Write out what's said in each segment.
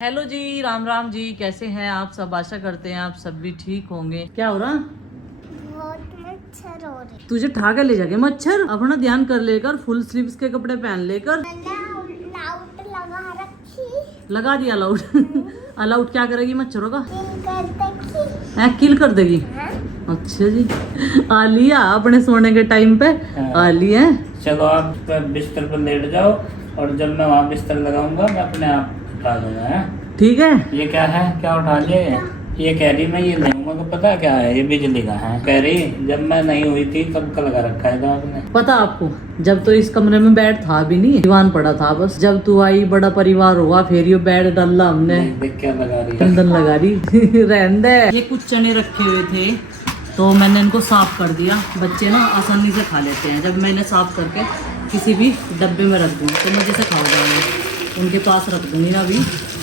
Hello जी, राम राम जी। कैसे हैं आप सब? आशा करते हैं आप सब भी ठीक होंगे। क्या हो रहा? बहुत मच्छर हो रहे। तुझे ठा के ले जाके मच्छर। अपना ध्यान कर लेकर, फुल स्लीव्स के कपड़े पहन लेकर। लाउट लगा रखी। लगा दिया अलाउट। अलाउट क्या करेगी मच्छरों का? किल कर देगी। किल कर देगी। हाँ? अच्छा जी। आ लिया अपने सोने के टाइम पे। आ लिया। चलो आप बिस्तर पर लेट जाओ और जब मैं वहाँ बिस्तर लगाऊंगा मैं अपने आप उठा दूंगा। है ठीक है। ये क्या है? क्या उठा लिए? ये कह रही मैं ये लूंगा को पता क्या है? ये बिजली का है। कह रही जब मैं नहीं हुई थी तब का लगा रखा है तो आपने। पता आपको, जब तो इस कमरे में बेड था भी नहीं, दीवान पड़ा था बस। जब तू आई, बड़ा परिवार हुआ, फिर ये बेड डाला हमने। देख क्या लगा रही है। चंदन लगा रही। रहने दे। ये कुछ चने रखे हुए थे तो मैंने इनको साफ कर दिया। बच्चे ना आसानी से खा लेते हैं। जब मैं इन्हें साफ करके किसी भी डब्बे में रख दूँ तो मजे से खा जाएंगे। उनके पास रख दूंगी ना अभी।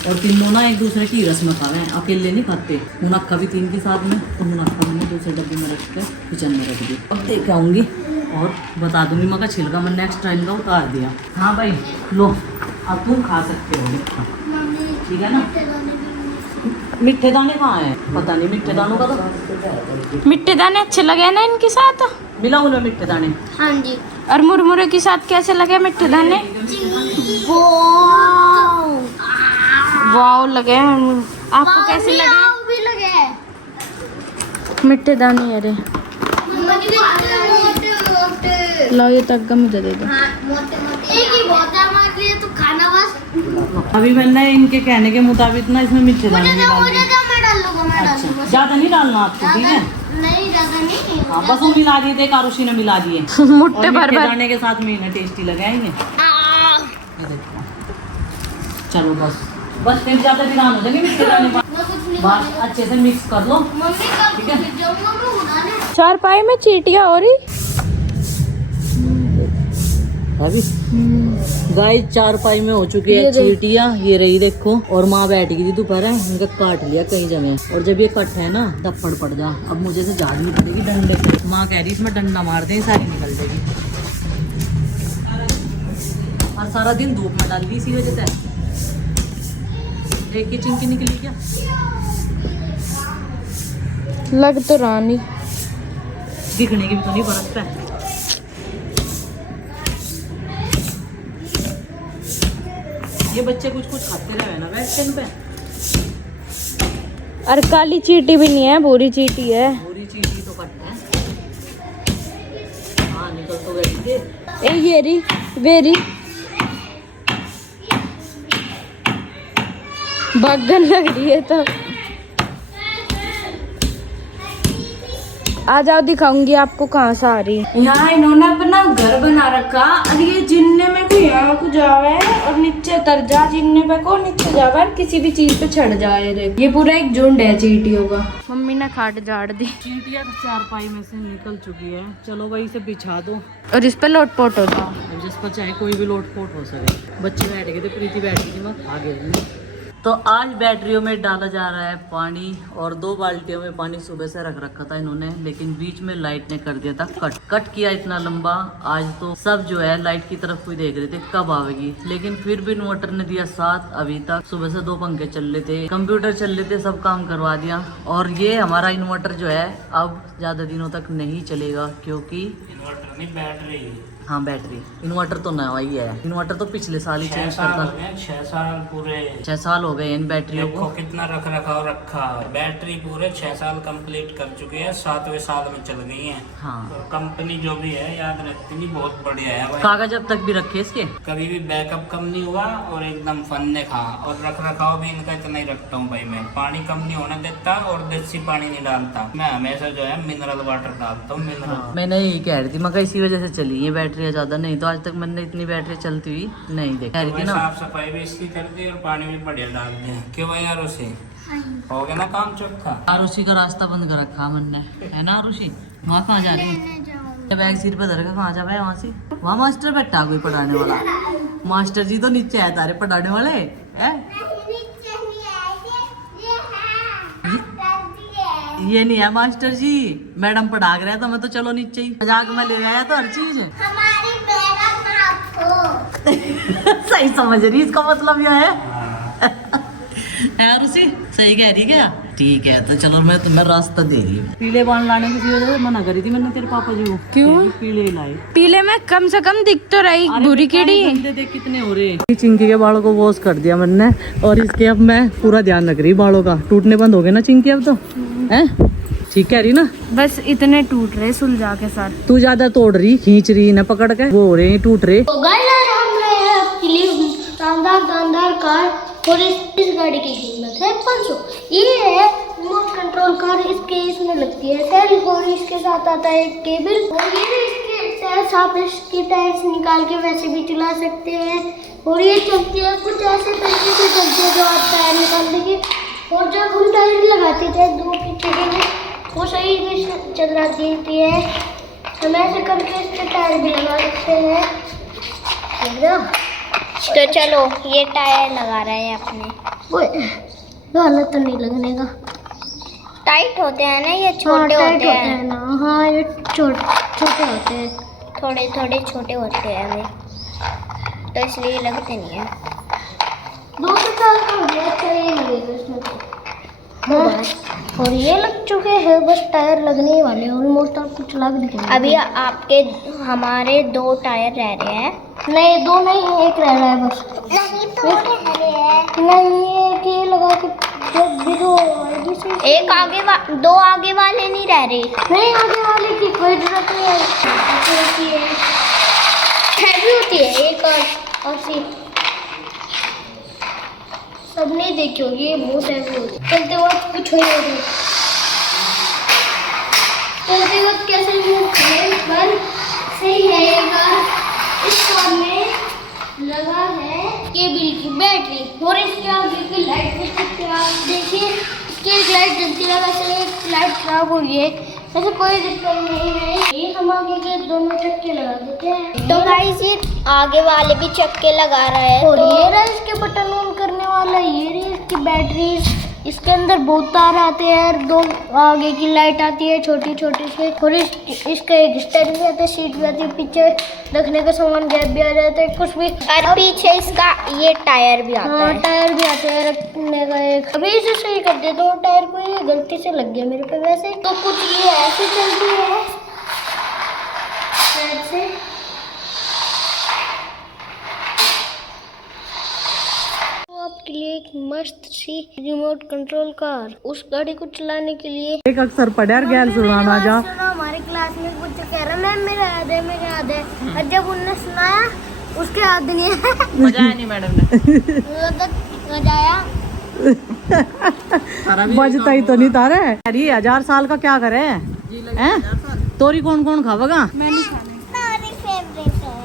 और तीनों ना एक दूसरे की रस में खा रहे हैं, अकेले नहीं खाते। मुनक्का भी तीन के साथ में, तो मुनक्का मैंने दूसरे डब्बे में रख कर किचन में रख दी। अब देख आऊँगी और बता दूंगी। मगर छिलका मैंने नेक्स्ट टाइम का उतार दिया। हाँ भाई लो, अब तुम खा सकते हो। ठीक है ना? मिठे दाने कहाँ हैं? पता नहीं मिठे दानों का तो। मिट्टी दाने अच्छे लगे ना इनके साथ? मिला उन्हें मिठे दाने। हाँ जी। और मुरमुरे के साथ कैसे लगे मिट्टी दाने? वाव लगे। आपको कैसे लगे भी लगे। मिट्टी दाने? अरे मोटे मोटे। लो ये तक मुझे दे दो। हाँ, मोटे मोटे। एक ही बहुत है हमारे लिए तो खाना बस। अभी मैंने इनके कहने के मुताबिक ना इसमें मिठे दाने मुझे डाल दो, दिए। मैं डाल लूंगा, मैं डाल अच्छा, लूंगा। ज्यादा नहीं डालना आपको, ठीक है? नहीं ज्यादा नहीं। हाँ, बस वो मिला दिए थे, कारुषी ने मिला दिए। मुट्ठे और भर मिठे भर। दाने के साथ में इन्हें टेस्टी लगाएंगे। ये देखो। चलो बस बस, फिर ज्यादा वीरान हो जाएंगे मिठे दाने। मैं कुछ नहीं बस अच्छे से मिक्स कर लो। मम्मी का ठीक है। जाऊंगा मैं उड़ाने। चार पाई में चीटियां हो रही। अभी गाइस चारपाई में हो चुकी है ये देख। चींटियां। ये रही देखो। और माँ बैठ गई थी दोपहर, उनका काट लिया कई जगह। और जब ये कट है ना थप्पड़ पड़ जा। अब मुझे से झाड़नी पड़ेगी डंडे से। माँ कह रही इसमें डंडा मार दे, सारी निकल जाएगी। और सारा दिन धूप में डाल दी इसी वजह से। एक की चिंकी निकली क्या? लग तो रानी दिखने की भी तो नहीं बरस पे। ये बच्चे कुछ कुछ खाते रहे ना वैक्सीन पे। और काली चीटी भी नहीं है, भूरी चीटी है। पूरी चीटी तो कट है। हाँ निकल तो गई थी। ए ये री वेरी भगन लग रही है तो। आ जाओ, दिखाऊंगी आपको कहाँ से आ रही है। यहाँ इन्होंने अपना घर बना रखा। और ये जिन्ने में को यहाँ को जावे और नीचे उतर जा, जिन्ने पे को नीचे जावे और किसी भी चीज पे चढ़ जाए रे। ये पूरा एक झुंड है चींटियों का। मम्मी ने खाट झाड़ दी। चींटियां तो चारपाई में से निकल चुकी है। चलो भाई इसे बिछा दो। और इस पे लोटपोट हो जाओ। अब जिस पर चाहे कोई भी लोटपोट हो सके। बच्चे बैठ गए थे, प्रीति बैठ गई थी, मैं आगे गई। तो आज बैटरियों में डाला जा रहा है पानी। और 2 बाल्टियों में पानी सुबह से रख रखा था इन्होंने, लेकिन बीच में लाइट ने कर दिया था कट किया इतना लंबा। आज तो सब जो है लाइट की तरफ कोई देख रहे थे कब आवेगी, लेकिन फिर भी इन्वर्टर ने दिया साथ। अभी तक सुबह से 2 पंखे चल रहे थे, कंप्यूटर चल रहे थे, सब काम करवा दिया। और ये हमारा इन्वर्टर जो है अब ज्यादा दिनों तक नहीं चलेगा, क्योंकि इन्वर्टर नहीं बैटरी। हाँ बैटरी। इन्वर्टर तो नया ही है। इन्वर्टर तो पिछले साल ही चेंज करता। 6 साल पूरे। 6 साल हो गए इन बैटरियों देखो को। कितना रख रखाव रखा। बैटरी पूरे 6 साल कंप्लीट कर चुकी है, 7वें साल में चल गई है। हाँ, और कंपनी जो भी है याद रखती नहीं, बहुत बढ़िया है भाई। कागज अब तक भी रखे इसके। कभी भी बैकअप कम नहीं हुआ और एकदम फन ने खा। और रख रखाव भी इनका इतना ही रखता हूँ भाई मैं। पानी कम नहीं होने देता और देसी पानी नहीं डालता मैं। हमेशा जो है मिनरल वाटर डालता हूँ। मिनरल मैंने यही कह रही थी, मगर इसी वजह से चली ये बैटरी ज्यादा। नहीं तो आज तक मैंने इतनी बैटरी चलती हुई नहीं देखी। कह रही थी ना साफ सफाई भी इसकी कर दी और पानी भी बढ़िया डाल दिया। क्यों भाई आरुषि? हो गया ना काम चोखा। आरुषि का रास्ता बंद कर रखा मैंने, है ना आरुषि? वहाँ कहाँ जा रही है? बैग सीट पे धर के कहाँ जा रहा है? वहाँ से वहाँ मास्टर बैठा कोई पढ़ाने वाला। मास्टर जी तो नीचे आए तारे पढ़ाने वाले है। ये नहीं है मास्टर जी, मैडम पढ़ा रहे तो मैं तो चलो नीचे ही मजाक में ले आया तो हर चीज। हमारी मैडम आपको सही समझ रही, इसका मतलब यह है। यार उसी सही कह रही क्या? ठीक है तो चलो मैं तुम्हें रास्ता दे रही हूँ। पीले बाल लाने की वजह से मना करी थी मैंने तेरे पापा जी को। क्यों? पीले लाए। पीले में कम से कम दिख तो रही बुरी कीड़ी। देख कितने हो रहे हैं। चिंकी के बालों को वॉश कर दिया मैंने और इसके अब मैं पूरा ध्यान रख रही बालों का। टूटने बंद हो गए ना चिंकी अब तो है। ठीक कह रही ना? बस इतने टूट रहे सुलझा के साथ। तू ज्यादा तोड़ रही खींच रही ना पकड़ के वो हो रहे हैं टूट रहे। तो गाइस आज हम लाए हैं आपके लिए शानदार कार और इस गाड़ी की कीमत है 500। ये है रिमोट कंट्रोल कार। इसमें लगती है सेल और इसके साथ आता है एक केबल और ये इसके टायर्स आप इसके टायर्स निकाल के वैसे भी चला सकते हैं और ये चलती है कुछ ऐसे तरीके से चलती है जो आप टायर निकाल देंगे और जब हम टायर लगाते थे दो पीछे के वो सही से चला देती है। हम ऐसे करके इसके टायर भी लगा सकते हैं। तो चलो ये टायर लगा रहे हैं अपने। हालत तो नहीं लगने का। टाइट होते हैं ना ये छोटे होते हैं ना। हाँ ये छोटे होते हैं थोड़े छोटे होते हैं हमें तो इसलिए लगते नहीं है। दो से चार का हो गया अच्छा ये लगेगा इसमें और ये लग चुके हैं बस टायर लगने ही वाले ऑलमोस्ट आप कुछ लग नहीं। अभी आपके हमारे 2 टायर रह रहे हैं। नहीं 2 नहीं एक रह रहा है बस। नहीं तो रह रहे हैं। नहीं एक ये लगा के जब भी दो एक आगे 2 आगे वाले नहीं रह रहे। नहीं आगे वाले की कोई जरूरत नहीं है। हैवी होती है एक और सीट सब नहीं देखी होगी ये बहुत हैवी होती है। चलते वक्त कुछ हो नहीं रही। चलते वक्त कैसे मूव करें पर सही है। ये कार इस कार में लगा है केबल की बैटरी और इसके आगे की लाइट भी देखिए इसकी लाइट जलती है। वैसे एक लाइट खराब हो गई है वैसे कोई दिक्कत नहीं है। ये हम आगे के दोनों चक्के लगा देते हैं। तो गाइस ये आगे वाले भी चक्के लगा रहा है और ये रहा इसके बटन ऑन करने वाला। ये रही इसकी बैटरी। इसके अंदर बहुत तार आते हैं। 2 आगे की लाइट आती है छोटी से और इसका एक स्टैंड भी आता है सीट भी आती है। पीछे रखने का सामान गैप भी आ जाता है कुछ भी और पीछे इसका ये टायर भी आता है। टायर भी आते हैं रखने का एक। अभी इसे सही कर देता हूँ टायर को। ये गलती से लग गया मेरे पे वैसे तो कुछ ये ऐसे चलती है ऐसे। आपके लिए एक मस्त सी रिमोट कंट्रोल कार। उस गाड़ी को चलाने के लिए एक अक्सर पढ़े यार गैल सुनाना जा। हमारे क्लास में कुछ कह रहा मैम मेरे याद है और जब उनने सुनाया उसके याद नहीं है। मजा आया नहीं मैडम ने? मजा आया। बजता ही तो नहीं तारे। अरे 1000 साल का क्या करे हैं? तोरी कौन खावेगा?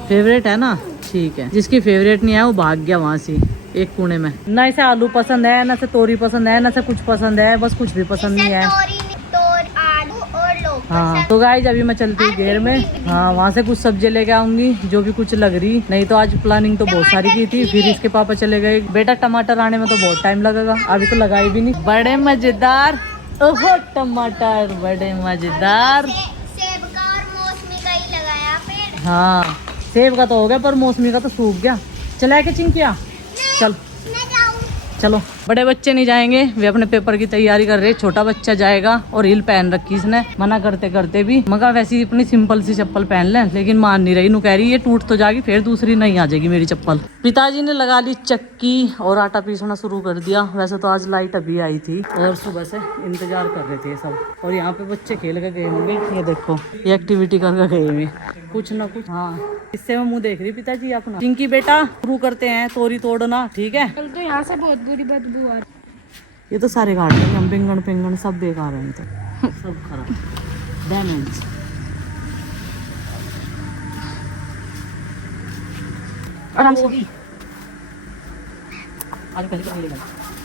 फेवरेट है ना? ठीक है जिसकी फेवरेट नहीं है वो भाग गया वहाँ से एक कोने में। ना इसे आलू पसंद है ना से तोरी पसंद है ना से कुछ पसंद है बस कुछ भी पसंद नहीं है। आलू और लोग हाँ तो गाइस अभी मैं चलती हूँ घेर में। हाँ वहाँ से कुछ सब्जी लेके आऊंगी जो भी कुछ लग रही। नहीं तो आज प्लानिंग तो बहुत सारी की थी फिर इसके पापा चले गए। बेटा टमाटर आने में तो बहुत टाइम लगेगा अभी तो लगाई भी नहीं। बड़े मजेदार ओहो टमाटर बड़े मजेदार। सेब का और मौसमी का ही लगाया फिर। हाँ सेब का तो हो गया पर मौसमी का तो सूख गया। चला के चिंकिया चल चलो। बड़े बच्चे नहीं जाएंगे वे अपने पेपर की तैयारी कर रहे। छोटा बच्चा जाएगा और हील पहन रखी इसने। मना करते करते भी मगर वैसे ही अपनी सिंपल सी चप्पल पहन ले लेकिन मान नहीं रही। नू कह रही ये टूट तो जाएगी फिर दूसरी नहीं आ जाएगी मेरी चप्पल। पिताजी ने लगा ली चक्की और आटा पीसना शुरू कर दिया। वैसे तो आज लाइट अभी आई थी और सुबह से इंतजार कर रहे थे सब। और यहाँ पे बच्चे खेल के गए होंगे। ये देखो ये एक्टिविटी करके गए हुए कुछ ना कुछ। हाँ इससे मैं मुँह देख रही पिताजी अपना। चिंकी बेटा शुरू करते हैं तोरी तोड़ना ठीक है। कल तो यहाँ से बहुत बुरी बदबू आ रही। ये तो सारे काट देंगे हम। पिंगन सब बेकार है तो सब खराब डैमेज। आराम से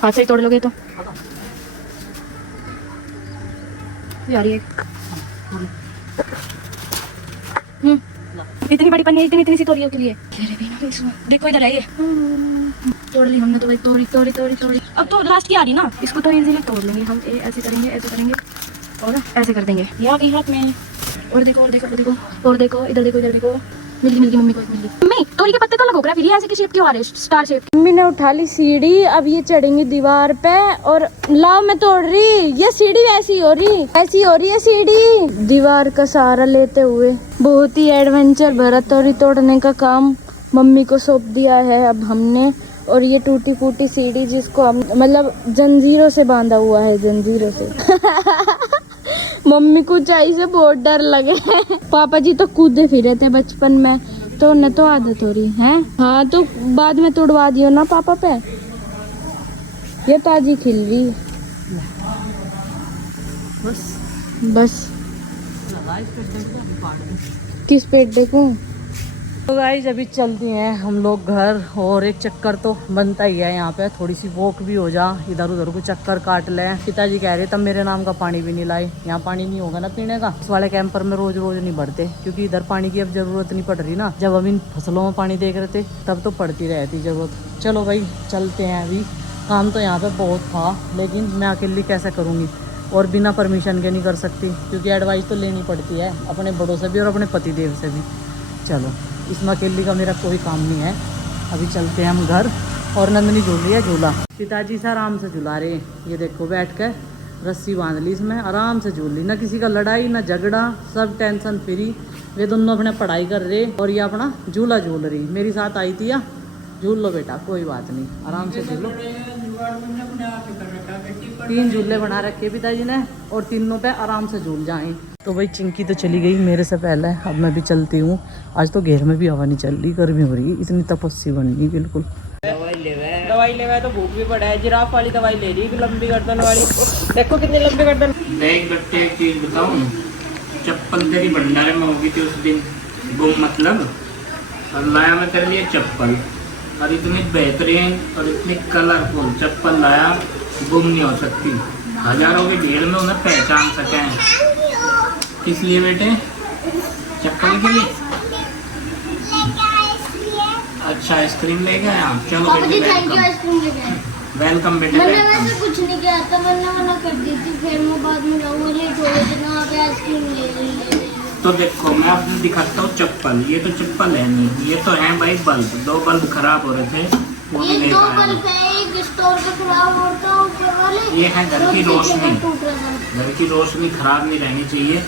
हाथ से ही तोड़ लोगे तो यार ये इतनी बड़ी पन्नी इतनी सी तोड़ियों के लिए। देखो इधर आइए तोड़ ली हमने तो भाई तोड़ी। अब तो लास्ट की आ रही ना इसको तो इजीली तोड़ लेंगे हम। ऐसे करेंगे और ऐसे कर देंगे ये आ गई हाथ में। और देखो इधर देखो इधर देखो मिल गई मम्मी को, मिल गई। मम्मी तोरी के पत्ते तो लगो रहा, फिर ये ऐसे की शेप क्यों आ रहे, स्टार शेप। मम्मी ने उठा ली सीढ़ी, अब ये चढ़ेंगी दीवार पे और लाओ मैं तोड़ रही, ये सीढ़ी वैसी हो रही है सीढ़ी, दीवार का सहारा लेते हुए। बहुत ही एडवेंचर भरा तोरी तोड़ने का काम मम्मी को सौंप दिया है अब हमने। और ये टूटी फूटी सीढ़ी जिसको हम मतलब जंजीरों से बांधा हुआ है, जंजीरों से। मम्मी को ऊंचाई से बहुत डर लगे। पापा जी तो कूदे फिरे थे बचपन में, तो न तो आदत हो रही है। हाँ तो बाद में तोड़वा दियो ना पापा पे। ये ताजी खिल रही बस। किस पेट देखूं? तो गाइस अभी चलती हैं हम लोग घर, और एक चक्कर तो बनता ही है यहाँ पे, थोड़ी सी वॉक भी हो जा, इधर उधर को चक्कर काट लें। पिताजी कह रहे तब मेरे नाम का पानी भी नहीं लाए, यहाँ पानी नहीं होगा ना पीने का। इस वाले कैंपर में रोज रोज नहीं भरते, क्योंकि इधर पानी की अब जरूरत नहीं पड़ रही ना। जब हम इन फसलों में पानी देख रहे थे तब तो पड़ती रहती जरूरत। चलो भाई चलते हैं, अभी काम तो यहाँ पे बहुत था, लेकिन मैं अकेली कैसे करूँगी, और बिना परमिशन के नहीं कर सकती, क्योंकि एडवाइस तो लेनी पड़ती है अपने बड़ों से भी और अपने पति देव से भी। चलो इसमें अकेली का मेरा कोई काम नहीं है। अभी चलते हैं हम घर, और नंदनी झूल रही है झूला। पिताजी से आराम से झूला रहे, ये देखो बैठ कर रस्सी बांध ली, इसमें आराम से झूल ली, ना किसी का लड़ाई ना झगड़ा, सब टेंशन फ्री। वे दोनों अपने पढ़ाई कर रहे और ये अपना झूला झूल रही। मेरी साथ आई थी, या झूल लो बेटा कोई बात नहीं, आराम से झूलो। 3 झूले बना रखे पिताजी ने, और तीनों पे आराम से झूल जाएं। तो भाई चिंकी तो चली गई मेरे से पहले, अब मैं भी चलती हूँ। आज तो घेर में भी हवा नहीं चल रही, गर्मी हो रही, इतनी तपस्या बन गई बिल्कुल। दवाई ले तो भूख भी पड़ा है। जिराफ वाली दवाई ले रही, लंबी गर्दन वाली, देखो कितनी लंबी गर्दन। देख बट्टे एक चीज बताऊं, चप्पल तेरी भंडारे में होगी थी उस दिन गुम, मतलब और लाया मैं तेरे लिए चप्पल, और इतनी बेहतरीन और इतनी कलरफुल चप्पल लाया, गुम नहीं हो सकती। हजारों की भीड़ में उन्हें पहचान सकें। किस लिए बेटे? चप्पल के लिए? अच्छा आइसक्रीम ले गए आप, चलो बेटे वेलकम बेटे। मैंने वैसे कुछ नहीं किया था, मैंने मना कर दी थी, फिर मैं बाद में जाऊंगा लेट हो गई थी ना, आके आइसक्रीम ले। तो देखो मैं आपको दिखाता हूँ चप्पल, ये तो चप्पल है नहीं, ये तो है भाई बल्ब। 2 बल्ब खराब हो रहे थे, वो ये नहीं 2 पाया। बल्ब है, एक स्टोर का खराब होता है ऊपर वाले, ये है घर की रोशनी, टूट रहा था। घर की रोशनी खराब नहीं रहनी चाहिए।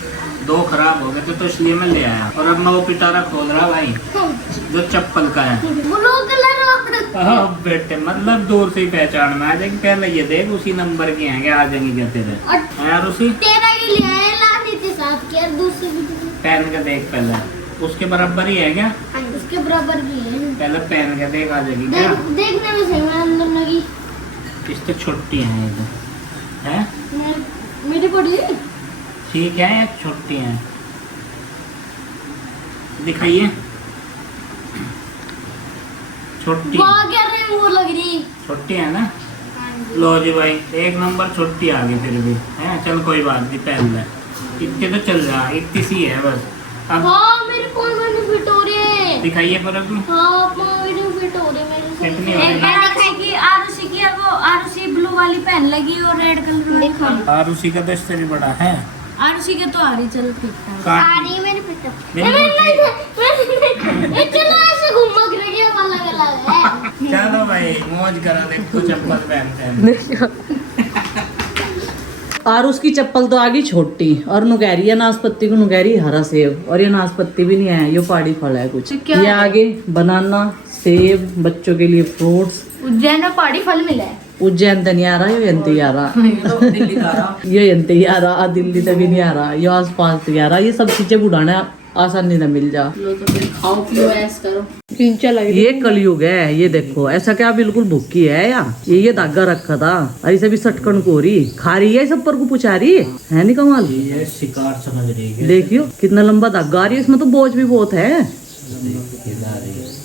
2 खराब हो गए थे तो इसलिए मैं ले आया, और अब मैं वो पिटारा खोल रहा भाई जो चप्पल का है। ब्लू कलर बेटे मतलब दूर से ही पहचान में आ जाएगी। पहले ये देख उसी नंबर के हैं, आ जाएंगे क्या तेरे यार? उसी तेरा के लिए है, लानी थी साथ की, और दूसरी पहन के देख, पहले उसके बराबर ही है क्या? उसके बराबर की है। पहले पहन के देख, आ जाएगी क्या? देखने में सही है, अंदर लगी। इस तो छुट्टी है ये तो, है मेरी पड़ गई। ठीक है छुट्टी है, दिखाइए छुट्टी। क्या वो लग रही छुट्टी है ना? लो जी भाई 1 नंबर छुट्टी आ गई फिर भी है। चल कोई बात नहीं, पहन ले, इतने तो चल जा, इतनी सी है बस। अब हाँ मेरे फोन में फिट हो रहे हैं। दिखाइए पर अभी। हाँ मेरे फिट हो रहे मेरे से। कितनी हो रही है? दिखाएगी आरुषि की, अब वो आरुषि ब्लू वाली पहन लगी और रेड कलर वाली। और उसी का तो इससे भी बड़ा है। आरुषि के तो आ रही, चलो ठीक है। काट आ रही है मेरे फिट। मेरी चलो ऐसे घुमा के रखिए, अलग है। चलो भाई मौज करा, देखो चप्पल पहनते हैं। और उसकी चप्पल तो आ गई छोटी, और नु कह रही है नाशपत्ती को, नु कह रही है हरा सेब, और ये नाशपत्ती भी नहीं है, ये पहाड़ी फल है कुछ। ये आगे बनाना, सेब, बच्चों के लिए फ्रूट्स। उज्जैन में पहाड़ी फल मिला है। उज्जैन तो नहीं आ रहा, ये यंती आ रहा, ये यंती आ रहा, दिल्ली तक भी नहीं आ रहा, ये आस पास तो आ रहा। ये सब चीजें बुढ़ाना आसानी से मिल जा। लो तो फिर खाओ पियो ऐस करो। ये कलयुग है, ये देखो ऐसा क्या बिल्कुल भूखी है या ये धागा रखा था, और इसे भी सटकन को रही खा रही है, सब पर को पुछा रही है नहीं कमाल? ये शिकार समझ रही है। देखियो कितना लंबा धागा आ रही है, इसमें तो बोझ भी बहुत है।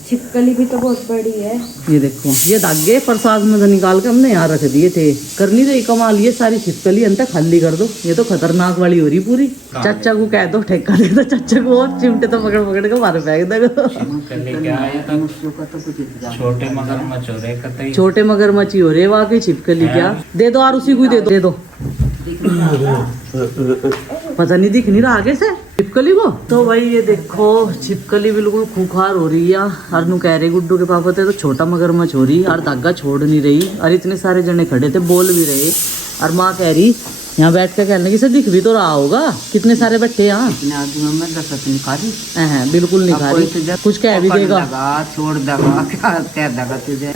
छिपकली भी तो बहुत बड़ी है। ये देखो ये धागे प्रसाद में से निकाल के हमने यहाँ रख दिए थे, करनी तो कमाल। ये सारी छिपकली अंत खाली कर दो, ये तो खतरनाक वाली हो रही पूरी। चाचा को कह दो ठेका दे दो, चाचा को और चिमटे तो पकड़ पकड़ के मारे फेंक दो। छोटे मगरमच्छ हो रहे कतई, छोटे मगरमच्छ हो रहे वाकई, छिपकली क्या दे दो, और उसी को दे दो। पता नहीं दिख नहीं रहा आगे से। छिपकली को तो भाई ये देखो छिपकली बिल्कुल खूंखार हो रही है। और नू कह रही गुड्डू के पापा थे तो छोटा मगरमच्छ हो रही और धागा छोड़ नहीं रही। और इतने सारे जने खड़े थे बोल भी रहे। और माँ कह रही यहाँ बैठ कर कहने की से दिख भी तो रहा होगा कितने सारे बैठे यहाँ। बिल्कुल नहीं खा रही कुछ कह भी देगा छोड़ देगा क्या देगा तुझे।